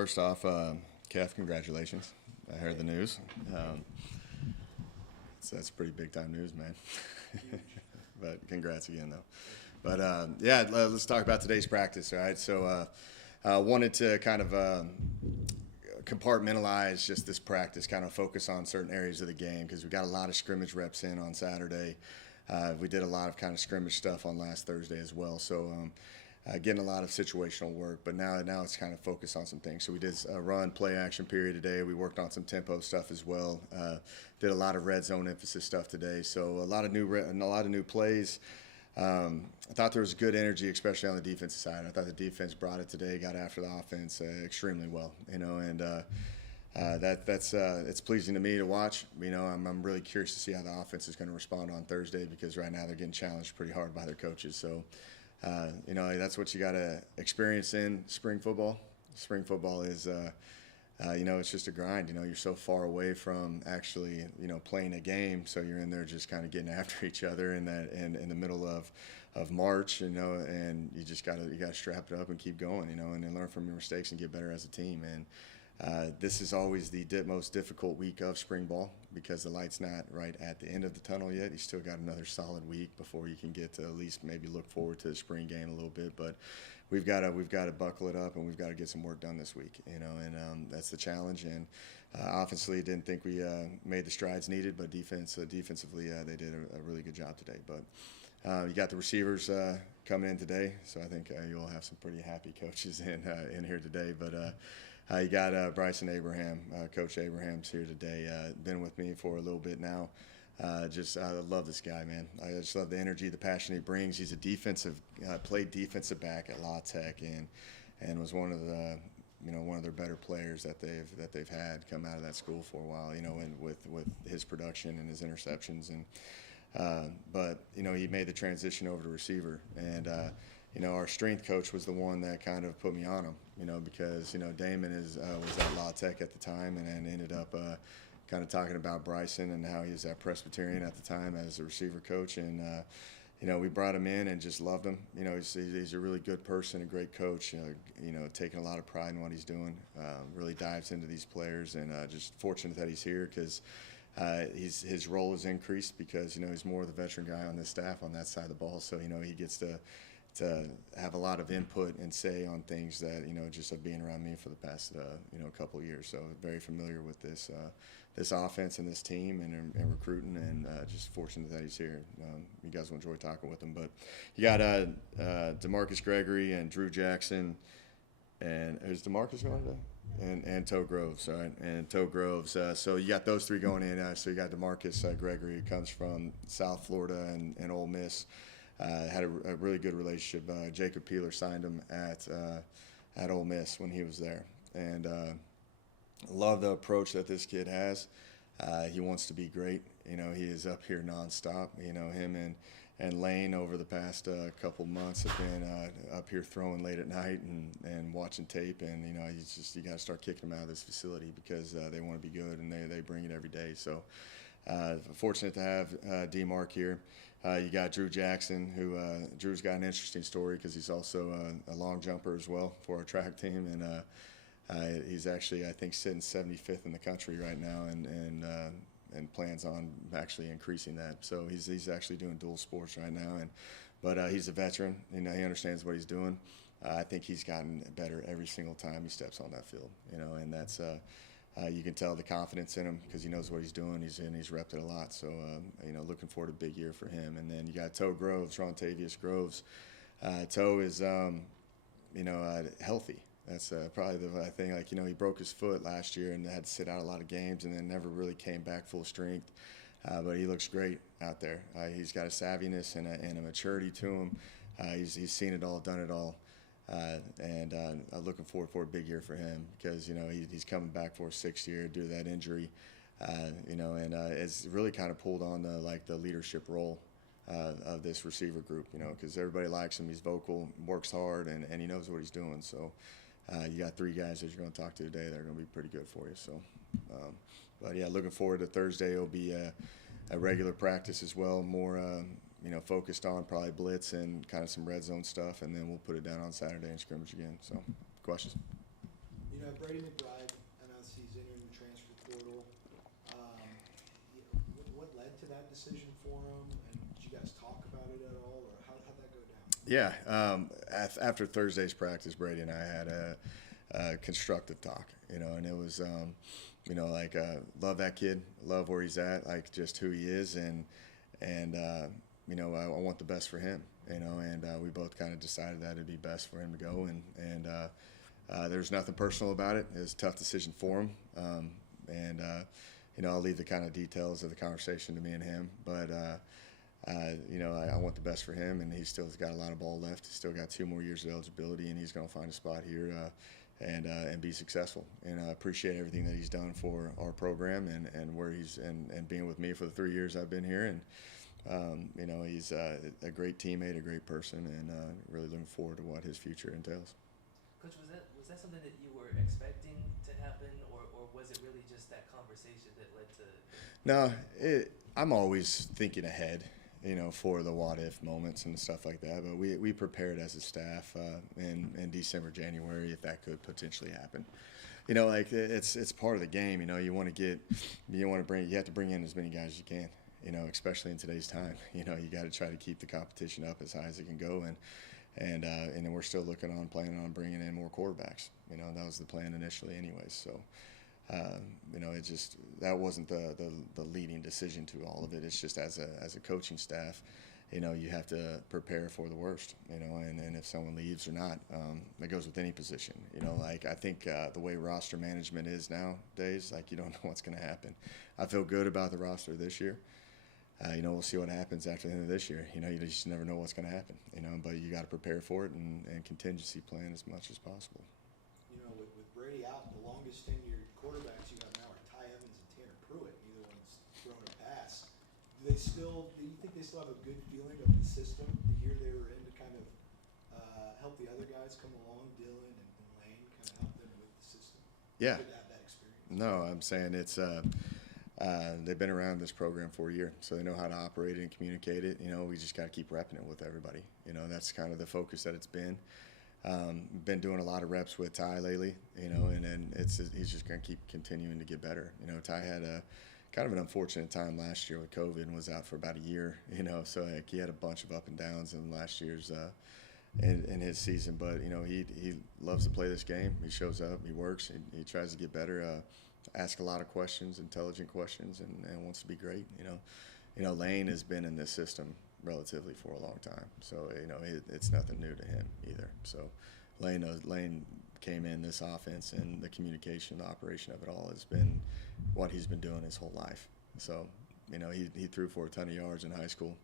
First off, Kev, congratulations. I heard the news. That's pretty big time news, man. But congrats again, though. But yeah, let's talk about today's practice. All right, so wanted to kind of compartmentalize just this practice, kind of focus on certain areas of the game because we got a lot of scrimmage reps in on Saturday. We did a lot of kind of scrimmage stuff on last Thursday as well. So getting a lot of situational work, but now it's kind of focused on some things. So we did a run play action period today. We worked on some tempo stuff as well. Did a lot of red zone emphasis stuff today. So a lot of new plays. I thought there was good energy, especially on the defensive side. I thought the defense brought it today, got after the offense extremely well, and it's pleasing to me to watch. I'm really curious to see how the offense is going to respond on Thursday because right now they're getting challenged pretty hard by their coaches. So, that's what you got to experience in spring football. Spring football is, it's just a grind. You're so far away from actually, playing a game. So you're in there just kind of getting after each other in the middle of March, and you gotta strap it up and keep going, and then learn from your mistakes and get better as a team. And this is always the most difficult week of spring ball because the light's not right at the end of the tunnel yet. You still got another solid week before you can get to at least maybe look forward to the spring game a little bit. But we've got to buckle it up and we've got to get some work done this week, and that's the challenge. And offensively, didn't think we made the strides needed, but defensively, they did a really good job today. But you got the receivers coming in today, so I think you'll have some pretty happy coaches in here today. But you got Bryson Abraham, Coach Abraham's here today. Been with me for a little bit now. I love this guy, man. I just love the energy, the passion he brings. He's played defensive back at La Tech and was one of their better players that they've had come out of that school for a while. And with his production and his interceptions but he made the transition over to receiver and. Our strength coach was the one that kind of put me on him, because, Damon was at La Tech at the time and ended up kind of talking about Bryson and how he was at Presbyterian at the time as a receiver coach. And, we brought him in and just loved him. He's a really good person, a great coach, taking a lot of pride in what he's doing, really dives into these players and just fortunate that he's here because his role is increased because, he's more of the veteran guy on this staff on that side of the ball. So, he gets to have a lot of input and say on things that just of being around me for the past couple of years. So very familiar with this offense and this team and recruiting and just fortunate that he's here. You guys will enjoy talking with him. But you got DeMarcus Gregory and Drew Jackson, and is DeMarcus going to? And Toe Groves, all right, and Toe Groves. So you got those three going in. So you got DeMarcus Gregory, who comes from South Florida and Ole Miss. Had a really good relationship. Jacob Peeler signed him at Ole Miss when he was there, and love the approach that this kid has. He wants to be great. He is up here nonstop. Him and Lane over the past couple months have been up here throwing late at night and watching tape. And you got to start kicking them out of this facility because they want to be good and they bring it every day. So fortunate to have D-Mark here. You got Drew Jackson, who Drew's got an interesting story because he's also a long jumper as well for our track team, and he's actually I think sitting 75th in the country right now, and plans on actually increasing that. So he's actually doing dual sports right now, but he's a veteran. He understands what he's doing. I think he's gotten better every single time he steps on that field. And that's. You can tell the confidence in him because he knows what he's doing. He's repped it a lot. So, looking forward to a big year for him. And then you got Toe Groves, Rontavious Groves. Toe is, healthy. That's probably the thing. He broke his foot last year and had to sit out a lot of games and then never really came back full strength. But he looks great out there. He's got a savviness and a maturity to him. He's seen it all, done it all. And looking forward for a big year for him because he's coming back for a 6th year due to that injury, and it's really kind of pulled on the leadership role of this receiver group, because everybody likes him. He's vocal, works hard, and he knows what he's doing. So you got 3 guys that you're going to talk to today that are going to be pretty good for you. So, but yeah, looking forward to Thursday. It'll be a regular practice as well, more. Focused on probably blitz and kind of some red zone stuff, and then we'll put it down on Saturday and scrimmage again. So, questions? You have Brady McBride announced he's entering the transfer portal. What led to that decision for him? And did you guys talk about it at all, or how'd that go down? Yeah, after Thursday's practice, Brady and I had a constructive talk, and it was, like love that kid, love where he's at, like just who he is, and I want the best for him, and we both kind of decided that it'd be best for him to go, and there's nothing personal about it. It was a tough decision for him, and I'll leave the kind of details of the conversation to me and him, but. I want the best for him, and he's still got a lot of ball left. He's still got 2 more years of eligibility, and he's going to find a spot here and be successful. And I appreciate everything that he's done for our program and where he's and being with me for the 3 years I've been here. And he's a great teammate, a great person, and really looking forward to what his future entails. Coach, was that something that you were expecting to happen, or was it really just that conversation that led to? No, I'm always thinking ahead, for the what-if moments and stuff like that. But we prepared as a staff in December, January, if that could potentially happen. Like it's part of the game. You have to bring in as many guys as you can. Especially in today's time. You got to try to keep the competition up as high as it can go, and then we're still planning on bringing in more quarterbacks. That was the plan initially, anyways. So. That wasn't the leading decision to all of it. It's just as a coaching staff, you have to prepare for the worst, and if someone leaves or not, that goes with any position. Like I think the way roster management is nowadays, like you don't know what's going to happen. I feel good about the roster this year. We'll see what happens after the end of this year. You just never know what's going to happen, but you got to prepare for it and contingency plan as much as possible. With Brady out, the longest tenured quarterbacks you have now are Ty Evans and Tanner Pruitt. Neither one's thrown a pass. Do you think they still have a good feeling of the system, the year they were in, to kind of help the other guys come along, Dylan and Lane, kind of help them with the system? Yeah. Good to have that experience. No, I'm saying it's they've been around this program for a year, so they know how to operate it and communicate it. We just got to keep repping it with everybody. That's kind of the focus that it's been. Been doing a lot of reps with Ty lately, and then he's just going to keep continuing to get better. Ty had a kind of an unfortunate time last year with COVID and was out for about a year, so like he had a bunch of up and downs in last year's in his season. But he loves to play this game. He shows up, he works, he tries to get better, ask a lot of questions, intelligent questions, and wants to be great. Lane has been in this system relatively for a long time, so it's nothing new to him either. So Lane came in this offense, and the communication, the operation of it all has been what he's been doing his whole life. So he threw for a ton of yards in high school.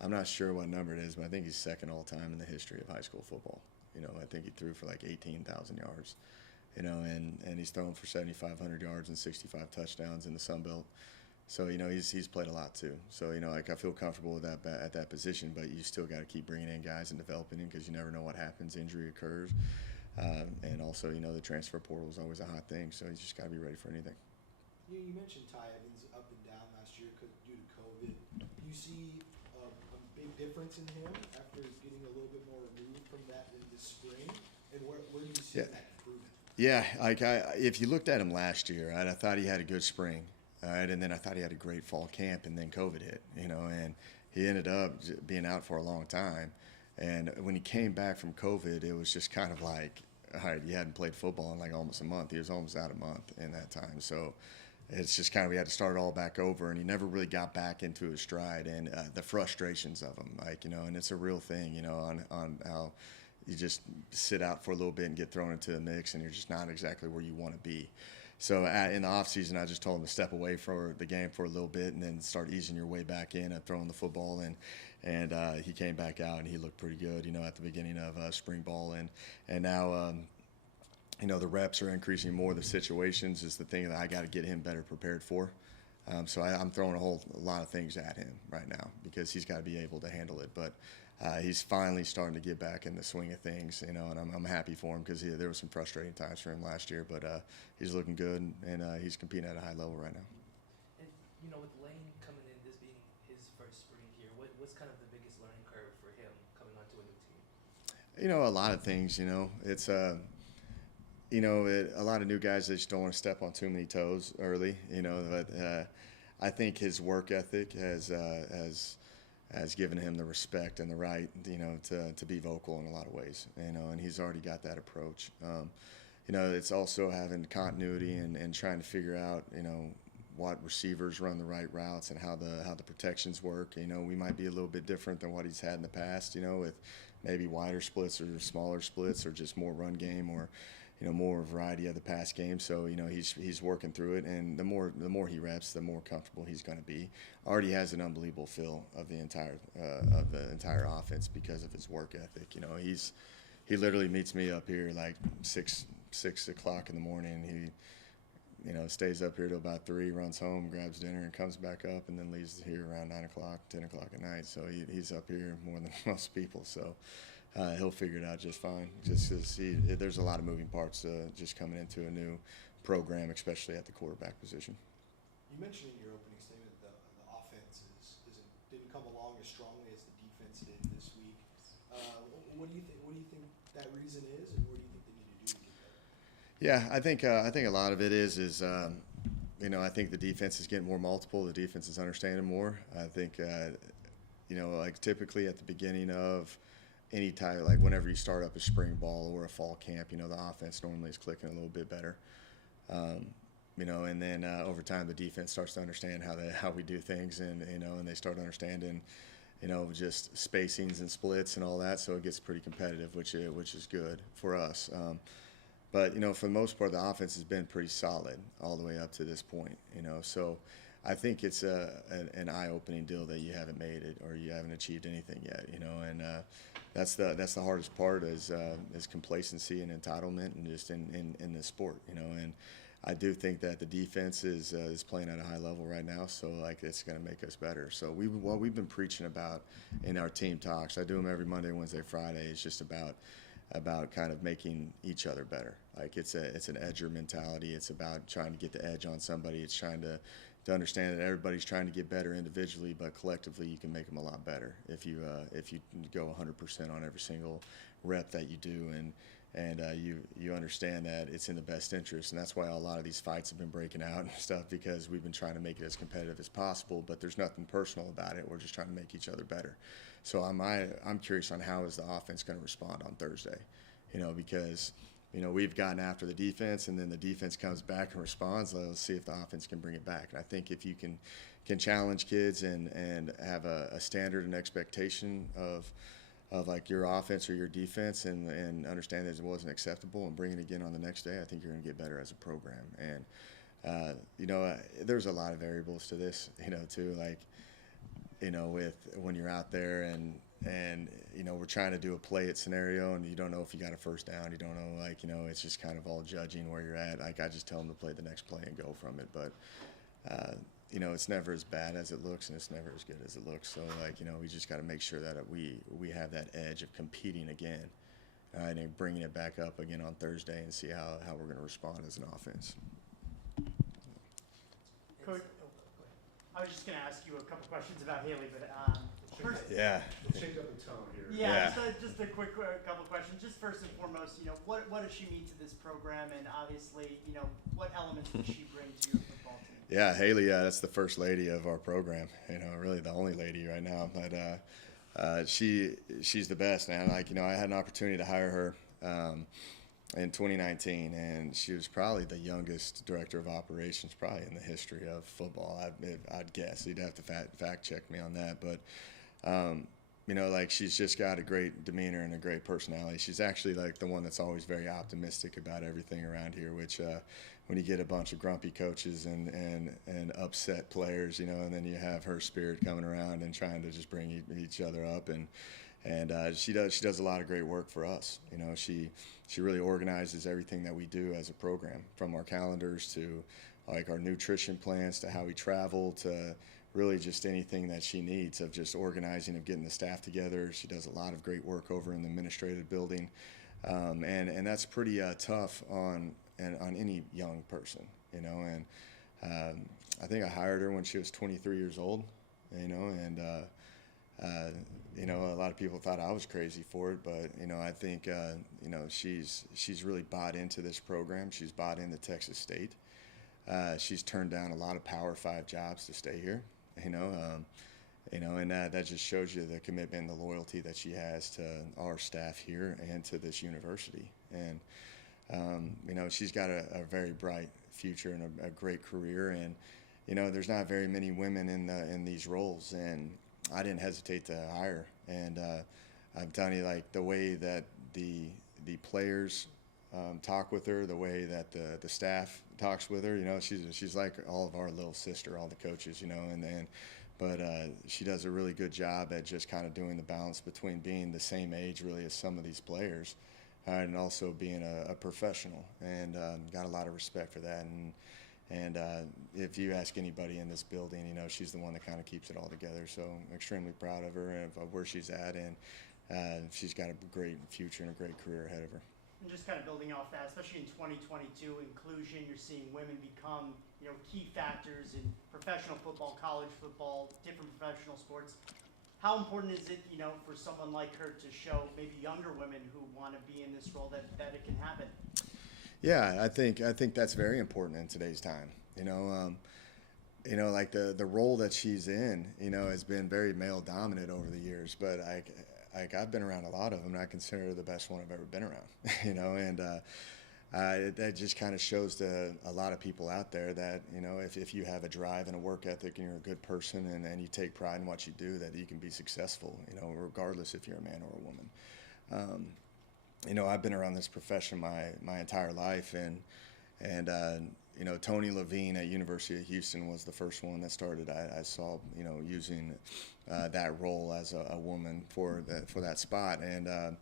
I'm not sure what number it is, but I think he's second all time in the history of high school football. I think he threw for like 18,000 yards. And he's thrown for 7,500 yards and 65 touchdowns in the Sun Belt. So he's played a lot too. So I feel comfortable with that at that position, but you still got to keep bringing in guys and developing them, because you never know what happens. Injury occurs, and also the transfer portal is always a hot thing. So you just got to be ready for anything. You mentioned Ty Evans up and down last year due to COVID. Do you see a big difference in him after getting a little bit more removed from that in the spring? And where do you see that improvement? Yeah, if you looked at him last year, I thought he had a good spring. All right, and then I thought he had a great fall camp, and then COVID hit, and he ended up being out for a long time. And when he came back from COVID, it was just kind of like, all right, he hadn't played football in like almost a month. He was almost out a month in that time. So it's just kind of, we had to start it all back over, and he never really got back into his stride, and the frustrations of him, and it's a real thing, on how you just sit out for a little bit and get thrown into the mix, and you're just not exactly where you want to be. So in the offseason, I just told him to step away for the game for a little bit and then start easing your way back in at throwing the football. And he came back out, and he looked pretty good, at the beginning of spring ball. And now, the reps are increasing more. The situations is the thing that I got to get him better prepared for. So I'm throwing a lot of things at him right now, because he's got to be able to handle it. But he's finally starting to get back in the swing of things, and I'm happy for him, because there were some frustrating times for him last year, but he's looking good, and he's competing at a high level right now. And with Lane coming in, this being his first spring here, what's kind of the biggest learning curve for him coming onto a new team? A lot of things. It's a lot of new guys, they just don't want to step on too many toes early, but I think his work ethic has given him the respect and the right, to be vocal in a lot of ways, and he's already got that approach. It's also having continuity and trying to figure out, what receivers run the right routes and how the protections work. We might be a little bit different than what he's had in the past, with maybe wider splits or smaller splits or just more run game or, more variety of the pass game. So, he's working through it, and the more he reps, the more comfortable he's going to be. Already has an unbelievable feel of the entire offense because of his work ethic. He literally meets me up here like 6 o'clock in the morning. He stays up here till about 3, runs home, grabs dinner, and comes back up, and then leaves here around 9 o'clock, 10 o'clock at night. So he's up here more than most people. So he'll figure it out just fine. Just because there's a lot of moving parts just coming into a new program, especially at the quarterback position. You mentioned in your opening statement that the offense didn't come along as strongly as the defense did this week. What do you think? What do you think that reason is, and what do you think they need to do to get better? Yeah, I think a lot of it is I think the defense is getting more multiple. The defense is understanding more. I think like typically at the beginning of any time, like whenever you start up a spring ball or a fall camp, the offense normally is clicking a little bit better. And then over time the defense starts to understand how we do things, and and they start understanding just spacings and splits and all that. So it gets pretty competitive, which is good for us. But, for the most part, the offense has been pretty solid all the way up to this point, So I think it's an eye-opening deal that you haven't made it or you haven't achieved anything yet, and that's the hardest part is complacency and entitlement and just in the sport, and I do think that the defense is playing at a high level right now, so like it's going to make us better. So what we've been preaching about in our team talks, I do them every Monday, Wednesday, Friday, is just about kind of making each other better. Like it's an edger mentality. It's about trying to get the edge on somebody. It's trying to understand that everybody's trying to get better individually, but collectively you can make them a lot better if you go 100% on every single rep that you do, and you understand that it's in the best interest. And that's why a lot of these fights have been breaking out and stuff, because we've been trying to make it as competitive as possible, but there's nothing personal about it. We're just trying to make each other better. So I'm curious on how is the offense going to respond on Thursday, because we've gotten after the defense, and then the defense comes back and responds. Let's see if the offense can bring it back. And I think if you can challenge kids and have a standard and expectation of like your offense or your defense, and understand that it wasn't acceptable and bring it again on the next day, I think you're going to get better as a program. And there's a lot of variables to this, too, like with when you're out there and we're trying to do a play it scenario, and you don't know if you got a first down, you don't know, it's just kind of all judging where you're at. Like I just tell them to play the next play and go from it, but it's never as bad as it looks, and it's never as good as it looks. So we just got to make sure that we have that edge of competing again, and bringing it back up again on Thursday, and see how we're going to respond as an offense. Coach, I was just going to ask you a couple questions about Haley, but first, Yeah. Shake up the tone here. yeah, just a quick couple questions. Just first and foremost, what does she mean to this program, and obviously, what elements does she bring to your football team? Yeah, Haley, that's the first lady of our program. Really the only lady right now, but she's the best, man. I had an opportunity to hire her in 2019, and she was probably the youngest director of operations probably in the history of football. I'd guess. You'd have to fact check me on that, but she's just got a great demeanor and a great personality. She's actually like the one that's always very optimistic about everything around here, which when you get a bunch of grumpy coaches and upset players, and then you have her spirit coming around and trying to just bring each other up, and she does a lot of great work for us. She really organizes everything that we do as a program, from our calendars to like our nutrition plans to how we travel to really just anything that she needs, of just organizing, of getting the staff together. She does a lot of great work over in the administrative building, and that's pretty tough on any young person, and I think I hired her when she was 23 years old, and You know, a lot of people thought I was crazy for it, but you know, I think you know, she's really bought into this program. She's bought into Texas State. She's turned down a lot of Power 5 jobs to stay here. You know, and that just shows you the commitment and the loyalty that she has to our staff here and to this university. And you know, she's got a very bright future and a great career. And you know, there's not very many women in these roles, and I didn't hesitate to hire. And I'm telling you, like the way that the players talk with her, the way that the staff talks with her, you know, she's like all of our little sister, all the coaches, you know, but she does a really good job at just kind of doing the balance between being the same age really as some of these players, and also being a professional, and got a lot of respect for that. And if you ask anybody in this building, you know, she's the one that kind of keeps it all together. So I'm extremely proud of her and of where she's at, and she's got a great future and a great career ahead of her. And just kind of building off that, especially in 2022, inclusion, you're seeing women become, you know, key factors in professional football, college football, different professional sports. How important is it, you know, for someone like her to show maybe younger women who want to be in this role that it can happen? Yeah, I think that's very important in today's time. You know, like the role that she's in, you know, has been very male dominant over the years. But I've been around a lot of them, and I consider her the best one I've ever been around. You know, and that just kind of shows to a lot of people out there that, you know, if you have a drive and a work ethic and you're a good person and you take pride in what you do, that you can be successful. You know, regardless if you're a man or a woman. You know, I've been around this profession my entire life, and you know, Tony Levine at University of Houston was the first one that started. I saw, you know, using that role as a woman for that spot, and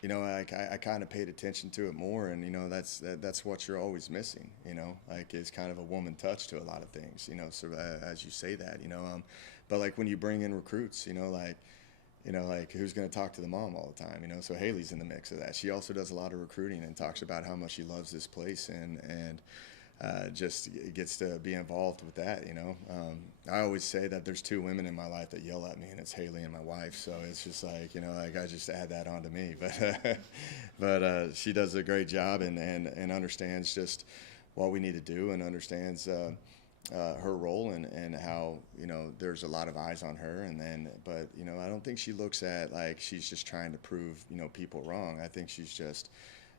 you know, I kind of paid attention to it more, and you know, that's what you're always missing. You know, like is kind of a woman touch to a lot of things. You know, so as you say that, you know, but like when you bring in recruits, you know, like who's going to talk to the mom all the time, you know? So Haley's in the mix of that. She also does a lot of recruiting and talks about how much she loves this place and just gets to be involved with that, you know? I always say that there's two women in my life that yell at me, and it's Haley and my wife. So it's just like, you know, like I just add that on to me. But she does a great job and understands just what we need to do, and understands her role and how, you know, there's a lot of eyes on her, but you know, I don't think she looks at like she's just trying to prove, you know, people wrong. I think she's just,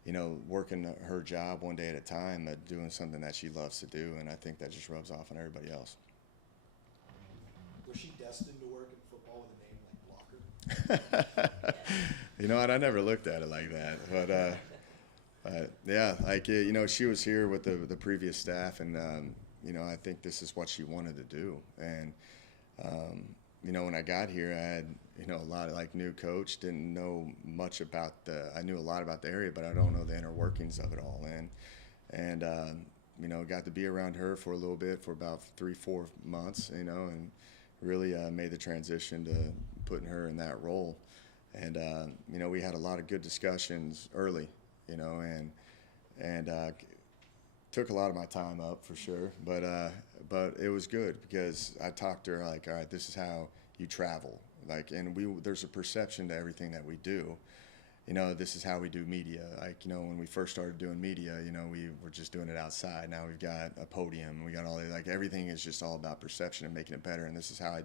you know, working her job one day at a time at doing something that she loves to do, and I think that just rubs off on everybody else. Was she destined to work in football with a name like Blocker? You know what? I never looked at it like that, but yeah, like, you know, she was here with the previous staff, and you know, I think this is what she wanted to do. And, you know, when I got here, I had, you know, a lot of like new coach, didn't know much about I knew a lot about the area, but I don't know the inner workings of it all. And you know, got to be around her for a little bit, for about 3-4 months, you know, and really made the transition to putting her in that role. And, you know, we had a lot of good discussions early, you know, and took a lot of my time up for sure, but it was good because I talked to her like, all right, this is how you travel, like, and there's a perception to everything that we do. You know, this is how we do media. Like, you know, when we first started doing media, you know, we were just doing it outside. Now we've got a podium. We got like everything is just all about perception and making it better. And this is how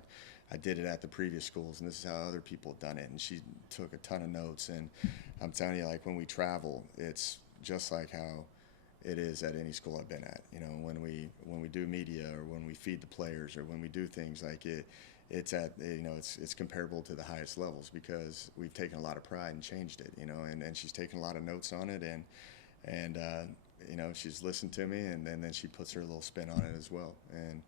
I did it at the previous schools, and this is how other people have done it. And she took a ton of notes. And I'm telling you, like, when we travel, it's just like how it is at any school I've been at. You know, when we do media, or when we feed the players, or when we do things like it's at, you know, it's comparable to the highest levels, because we've taken a lot of pride and changed it, you know, and she's taken a lot of notes on it, and you know, she's listened to me, and then she puts her little spin on it as well. And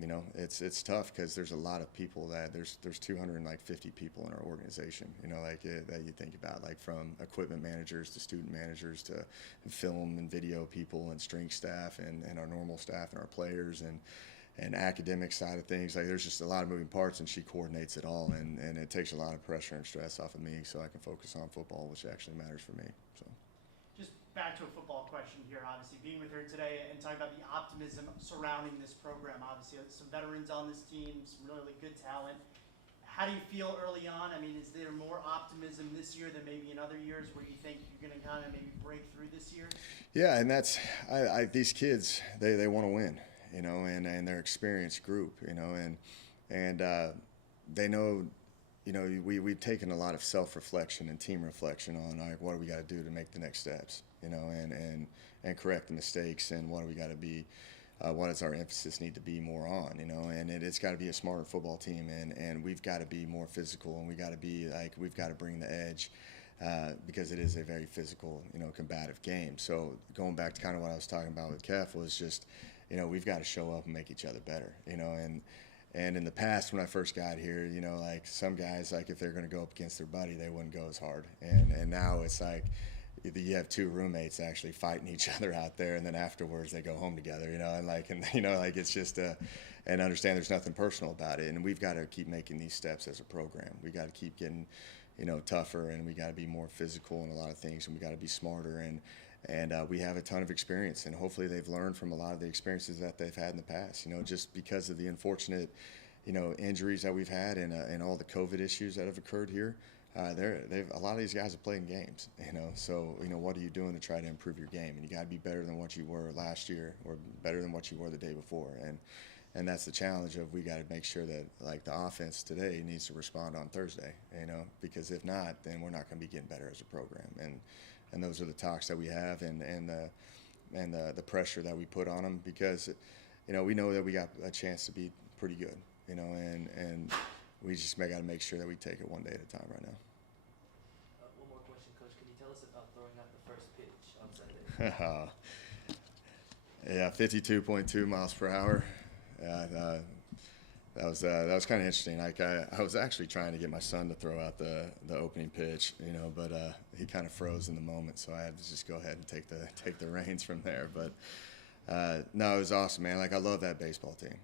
you know, it's tough because there's a lot of people there's 250 people in our organization, you know, like that you think about, like from equipment managers to student managers to film and video people and strength staff and our normal staff and our players and academic side of things. Like, there's just a lot of moving parts, and she coordinates it all, and it takes a lot of pressure and stress off of me, so I can focus on football, which actually matters for me. So. Just back to a football question here, obviously, being with her today and talking about the optimism surrounding this program. Obviously, some veterans on this team, some really good talent. how do you feel early on? I mean, is there more optimism this year than maybe in other years where you think you're going to kind of maybe break through this year? Yeah, and that's these kids, they want to win, you know, and they're experienced group, you know, and they know, you know, we've taken a lot of self-reflection and team reflection on like what do we got to do to make the next steps, you know, and correct the mistakes, and what do we got to be, what does our emphasis need to be more on, you know, and it's got to be a smarter football team, and we've got to be more physical, and we got to be like, we've got to bring the edge. Because it is a very physical, you know, combative game. So going back to kind of what I was talking about with Kef was just, you know, we've got to show up and make each other better, you know, and in the past when I first got here, you know, like some guys, like if they're going to go up against their buddy, they wouldn't go as hard, and now it's like you have two roommates actually fighting each other out there, and then afterwards they go home together, you know, and you know, like it's just and understand there's nothing personal about it, and we've got to keep making these steps as a program. We got to keep getting, you know, tougher, and we got to be more physical in a lot of things, and we got to be smarter, and we have a ton of experience, and hopefully they've learned from a lot of the experiences that they've had in the past, you know, just because of the unfortunate, you know, injuries that we've had, and all the COVID issues that have occurred here. A lot of these guys have played in games, you know, so, you know, what are you doing to try to improve your game? And you got to be better than what you were last year, or better than what you were the day before, and that's the challenge of, we got to make sure that like the offense today needs to respond on Thursday, you know, because if not, then we're not going to be getting better as a program, and those are the talks that we have, and the pressure that we put on them, because, you know, we know that we got a chance to be pretty good, you know, and we just got to make sure that we take it one day at a time right now. One more question, Coach. Can you tell us about throwing out the first pitch on Sunday? Yeah, 52.2 miles per hour. That was kind of interesting. Like I was actually trying to get my son to throw out the opening pitch, you know, but he kind of froze in the moment, so I had to just go ahead and take the reins from there. But no, it was awesome, man. Like, I love that baseball team.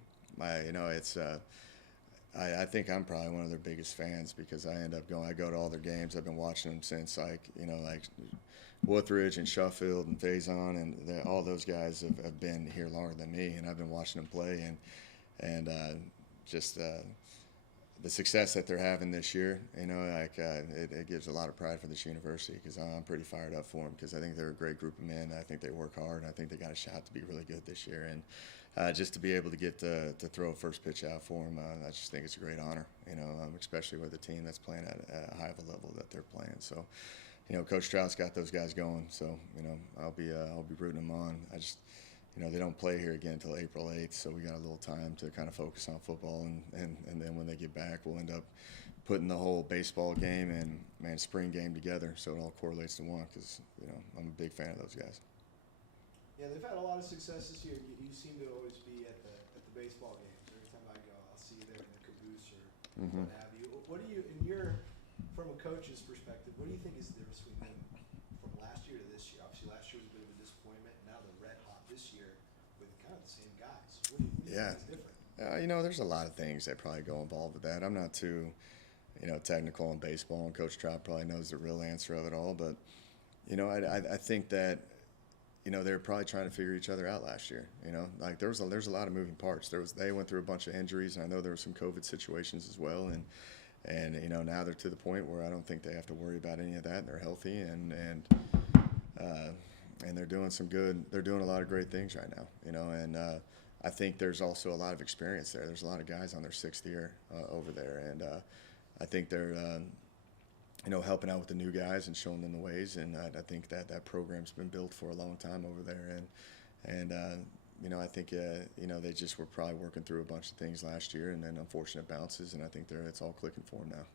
You know, it's I think I'm probably one of their biggest fans, because I go to all their games. I've been watching them since, like, you know, like Woodridge and Sheffield and Faison, and all those guys have been here longer than me, and I've been watching them play, and just the success that they're having this year, you know, like it gives a lot of pride for this university, because I'm pretty fired up for them, because I think they're a great group of men. I think they work hard, and I think they got a shot to be really good this year, and just to be able to get to throw a first pitch out for them, I just think it's a great honor, you know, especially with a team that's playing at a high of a level that they're playing. So, you know, Coach Trout's got those guys going, so, you know, I'll be rooting them on. I just, you know, they don't play here again until April 8th, so we got a little time to kind of focus on football, and then when they get back, we'll end up putting the whole baseball game and spring game together, so it all correlates to one, because, you know, I'm a big fan of those guys. Yeah, they've had a lot of success this year. You seem to always be at the baseball games. Every time I go, I'll see you there in the caboose or what have you. What do you, from a coach's perspective, what do you think is the difference between them from last year to this year? Obviously, last year was a bit of a disappointment. Now they're red hot this year with kind of the same guys. What do you think is different? You know, there's a lot of things that probably go involved with that. I'm not too, you know, technical in baseball, and Coach Trout probably knows the real answer of it all. But, you know, I think that, you know, they were probably trying to figure each other out last year. You know, like there's a lot of moving parts. They went through a bunch of injuries, and I know there were some COVID situations as well. And you know, now they're to the point where I don't think they have to worry about any of that. And they're healthy, and they're doing some good. They're doing a lot of great things right now. You know, and I think there's also a lot of experience there. There's a lot of guys on their 6th year over there, and I think they're you know, helping out with the new guys and showing them the ways. And I think that program's been built for a long time over there. And you know, I think, you know, they just were probably working through a bunch of things last year, and then unfortunate bounces. And I think it's all clicking for them now.